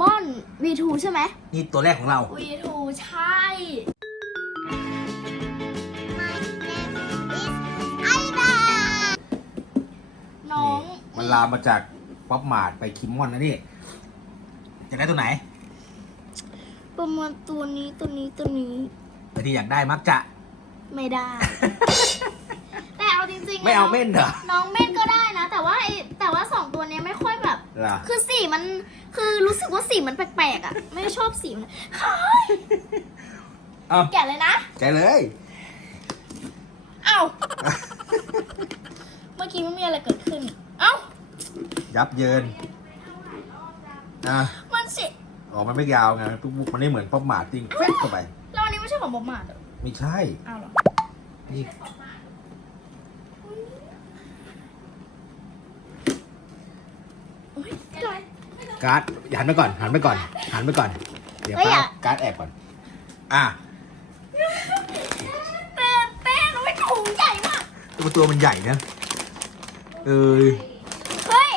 มอน V2 ใช่ไหมนี่ตัวแรกของเรา V2 ใช่มันลามาจากป๊อปมาดไปคิมมอนนะนี่จะได้ตัวไหน ประมาณตัวนี้ตัวนี้ตัวนี้ แต่ที่อยากได้มักจะ ไม่ได้ แต่เอาจริงๆ ไม่เอาเม่นเหรอ น้องเม่นก็ได้นะ แต่ว่าแต่ว่าสองตัวนี้ไม่ค่อยแบบคือสีมันคือรู้สึกว่าสีมันแปลกๆอ่ะไม่ชอบสีมันแกะเลยนะ แกะเลยเอาเมื่อกี้ไม่มีอะไรเกิดขึ้น เอายับเยินมันสิอ๋อมันไม่ยาวไงทุ๊บมันไม่เหมือนป๊อหมาดจริงเฟ้นเข้าไปแล้วอันนี้ไม่ใช่ของป๊อหมาดไม่ใช่อ้าวเหรอนี่การ์ดหันไปก่อนหันไปก่อนหันไปก่อนเดี๋ยวพักการ์ดแอบก่อนอ่ะเต้เต้ไม่ถุงใหญ่มากตัวตัวมันใหญ่นะเออเฮ้ย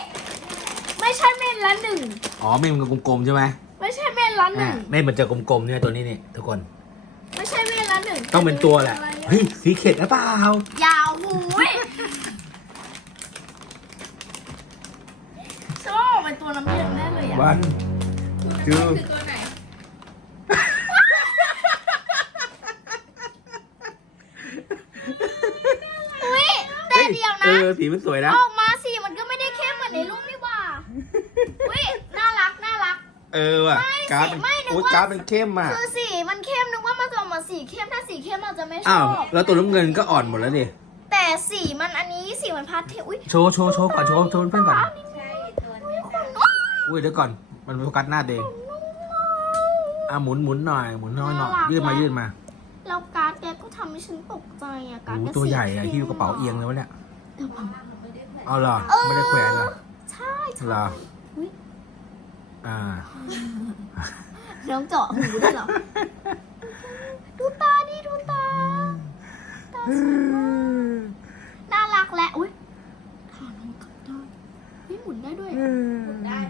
ไม่ใช่เม่นละหนึ่งอ๋อเมนมันกลมๆใช่ไหมไม่ใช่เม่นละหนึ่งเม่นมันจะกลมๆเนี่ยตัวนี้นี่ทุกคน ไม่ใช่เม่นละหนึ่งต้องเป็นตัวแหละเฮ้ยสีเข็ดหรือเปล่ายาวหูยชอบเป็นตัวน้ำเยืวันคือเดียวนะออสีมันสวยนะ ออกมาสีมันก็ไม่ได้เข้มเหมือนในรูปนี่ว่ะ อุ้ยน่ารัก น่ารัก เออว่ะไม่สีไม่นึกว่าเป็นเข้มมากคือสีมันเข้มนึกว่ามันจะออกมาสีเข้ม ถ้าสีเข้มเราจะไม่ชอบ อ้าว แล้วตัวน้ำเงินก็อ่อนหมดแล้วดิแต่สีมัน อันนี้สีมันพาดเทอุ้ยโชว์โชว์โชว์ก่อน โชว์โชว์เพื่อนก่อนอุ้ยเดี๋ยวก่อน มันโฟกัสหน้าเด็กอ่ะหมุนหมุนหน่อยหมุนน้อยหน่อยยืดมายืดมาแล้วการ์ดแกก็ทำให้ฉันตกใจอ่ะการ์ดตัวใหญ่อ่ะที่อยู่กระเป๋าเอียงเลยวะเนี่ยเอาหรอ ไม่ได้แขวนหรอ ใช่หรออ่า น้องเจาะหูได้วหรอ ดูตาดิดูตา น่ารักแหละอุ้ยถ่าลงกับได้ไม่หมุนได้ด้วยหมุนได้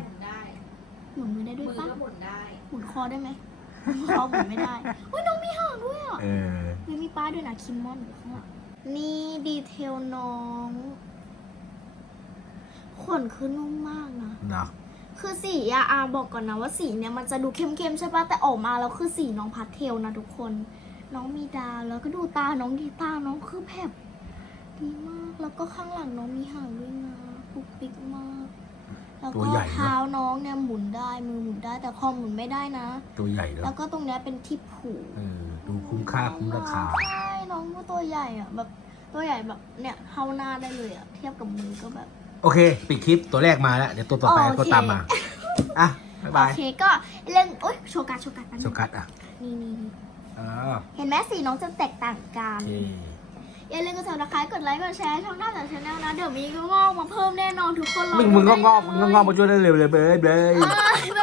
ได้ด้วยปะหุดุนคอได้ไหมคอหุ่นไม่ได้ว้ยน้องมีห่างด้วยอ่ะไม่มีป้าด้วยนะคิมมอนอยู่ข้างหลังนี่ดีเทลน้องขนคือนุ่มมากนะ นะ คือสีอาอาบอกก่อนนะว่าสีเนี้ยมันจะดูเข้มๆใช่ปะ่ะ แต่ออกมาแล้วคือสีน้องพัดเทลนะทุกคน น้องมีดาแล้วก็ดูตาน้องดีตาน้องคือแผบดีมาก แล้วก็ข้างหลังน้องมีหางด้วยนะ ปุ๊บปิกมากตแล้วก็เท้าน้องเนี่ยหมุนได้มือหมุนได้ แต่คอหมุนไม่ได้นะตัวใหญ่แล้วก็ตรงนี้เป็นที่ผูกดูคุ้มค่าคุ้มราคาใช่น้องก็ตัวใหญ่อ่ะแบบตัวใหญ่แบบเนี่ยเท้าหน้าได้เลยอ่ะเทียบกับมือก็แบบ โอเคปิดคลิปตัวแรกมาแล้ว เดี๋ยวตัวต่อไปก็ตามมาอ่ะบายโอเคก็เรื่องโอ๊ยโชกัสโชกัสโชกัสอ่ะนี่นี่เห็นไหมสีน้องจะแตกต่างกันอย่าลืมกดซับสไครต์กดไลค์กดแชร์ ช่องหน้าจางช่องนะ เดี๋ยวมีงอกมาเพิ่มแน่นอนทุกคนรอดเลยมึงงอกมึงงอกมาช่วยได้เร็วเลยเบ๊ย